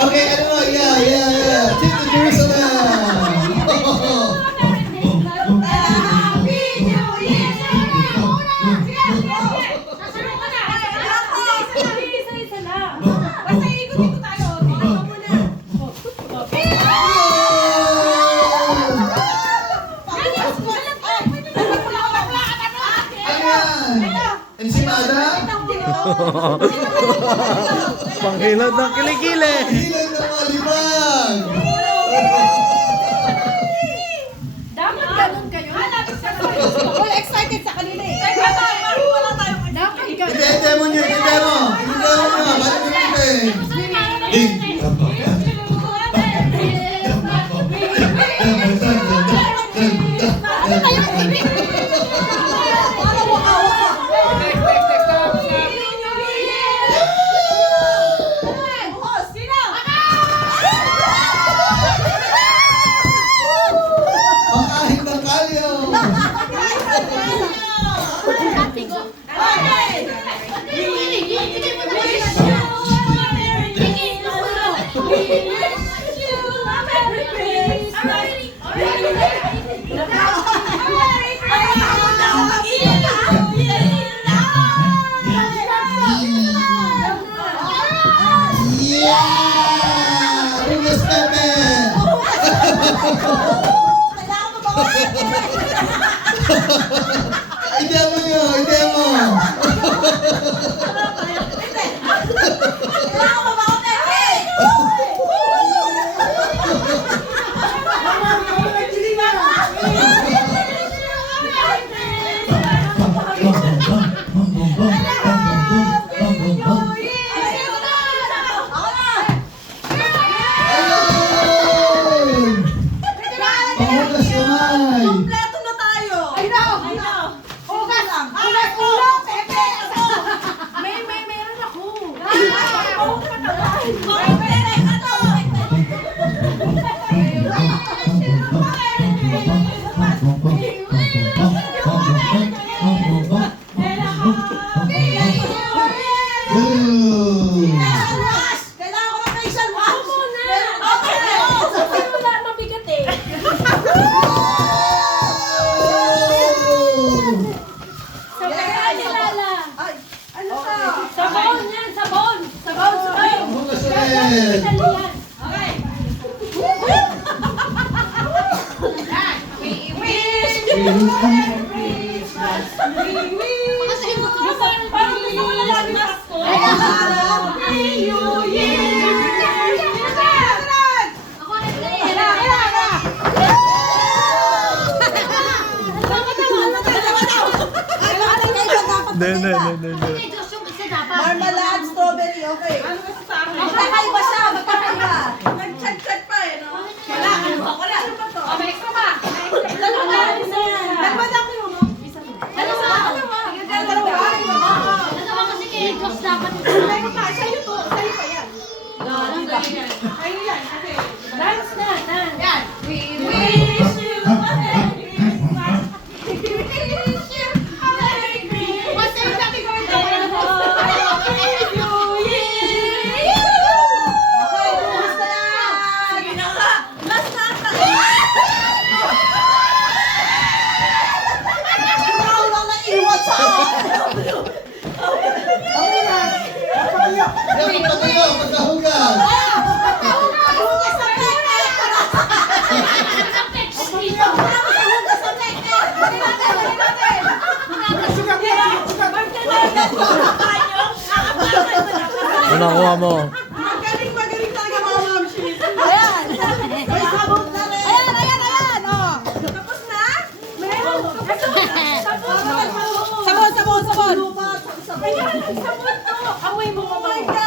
Okay, ano mo? Yeah. Tito Jerusalem! Ensimada? Panghilod ng kilikili. Hilad ng malibag! Dapat ganun kayo. Wala excited sa kanila eh. Dapat ganun. I-demo nyo! I-demo nyo! Balik mo nito eh! Pangahit ng kalyo! Yeah! Ugas Pepe! I-demo nyo! I-demo! Ayun! Pangugas kamay! Kompleto na tayo. I know. Ugas lang. Ugas ulo. Pepe. Meron ako. Good! Kailangan ko ng facial wash. Okay. Wala mabigat eh. Ay, ano ka? Sabon yan, sabon! Sabon, sabon! Pangugas ulit! Italian! Okay. No. Marmalade, strawberry, okay. Magkakaiba siya, magkakaiba. Nag-chat-chat pa eh, no? Wala, ano ba? Wala, ano ba to? May extra pa! Dalawa. Nagmadami mo, no? Dalawa! Dalawa kasi kay Diyos dapat ito. Dalawa pa, sa'yo to. Sa'yo pa yan. Sa'yo yan, kasi. Dance na, dance! Yan. We wish you a Merry Christmas. We wish you a Merry Christmas. What's your happy birthday? Happy New Year! Okay, bukas na yan. Sige na nga. Last na ata. Ikaw lang naiwan sa akin. Yan, pagpatuyo! Pagkahugas! Bukas na peke. Bukas na peke. Dali natin, dali natin. Ano nakuha mo? Magaling talaga mga mamshi. Ayan. May sabon na rin. Ayan. Oh. Tapos na? Meron. Sabon. Ayan, sabon to. Amoy mo ba?